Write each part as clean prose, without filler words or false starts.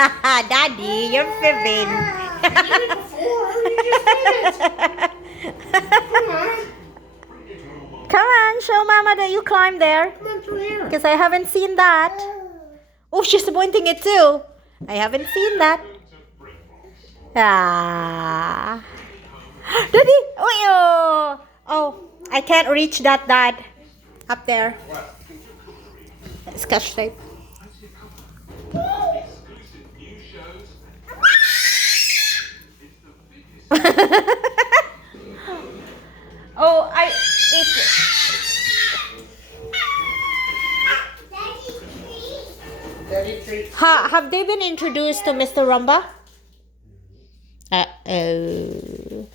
Daddy, you're fibbing. You did it before. You just did it. Come on. Come on, show Mama that you climbed there. Come on through here. Because I haven't seen that. Oh, she's pointing it too. I haven't seen that. Ah. Daddy! Oh, oh, I can't reach that, Dad. Up there. Scotch tape. Oh, have they been introduced to Mr. Roomba? Uh-oh.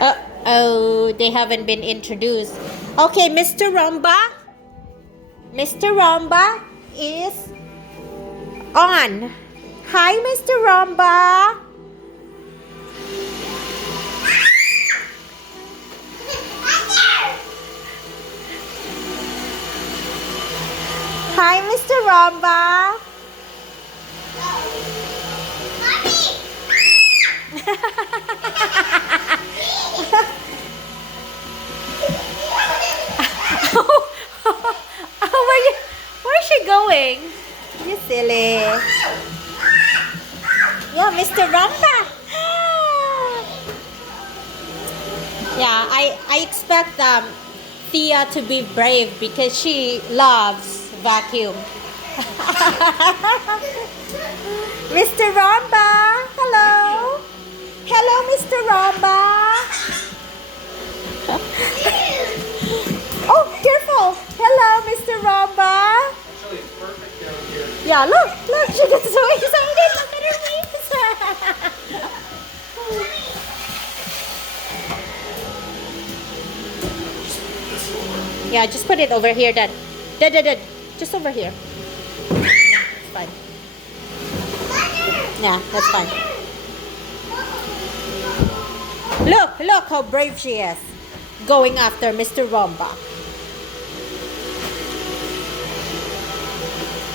Uh-oh, they haven't been introduced. Okay, Mr. Roomba. Mr. Roomba is on. Hi, Mr. Roomba. Hi, Mr. Roomba. Where's she going? You silly. Yeah, Mr. Roomba. Yeah, I expect Thea to be brave because she loves vacuum. Mr. Roomba, hello. Hello, Mr. Roomba. Oh, careful. Hello, Mr. Roomba. Actually, it's perfect down here. Yeah, look, she got so excited. Look at her face. Yeah, just put it over here, Dad. Dad. Just over here. Yeah, it's fine. Yeah, that's fine. Look how brave she is. Going after Mr. Roomba.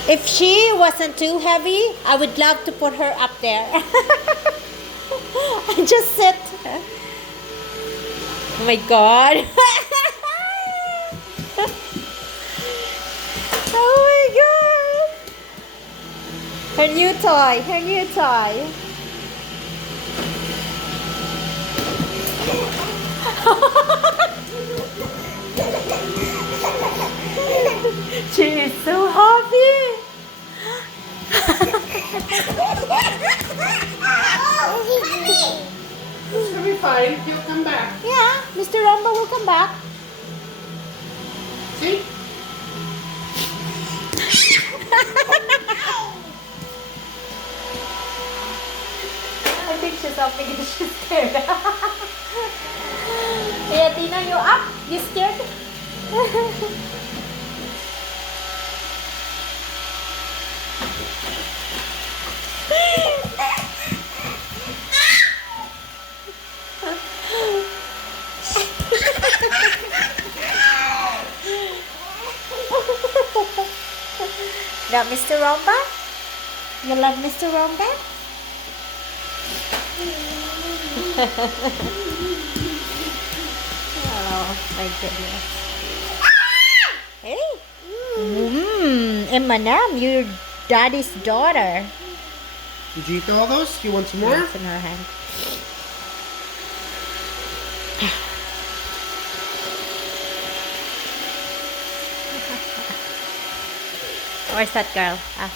If she wasn't too heavy, I would love to put her up there. And just sit. Oh my God. Oh my God. Her new toy. She is so happy. It's gonna be fine. He'll come back. Yeah, Mr. Roomba will come back. See? I think she's up because she's scared. Hey, Tina, you up? You scared? Now, Mr. Roomba? You love Mr. Roomba? Oh, my goodness. Hey. Eminem, your daddy's daughter. Did you eat all those? You want some more? It's in her hand. Where's that girl? Ah.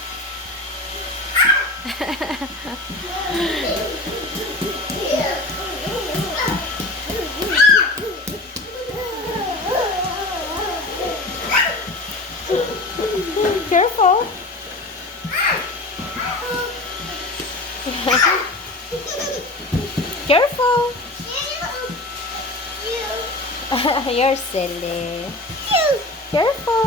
Careful. Careful. You're silly. Careful.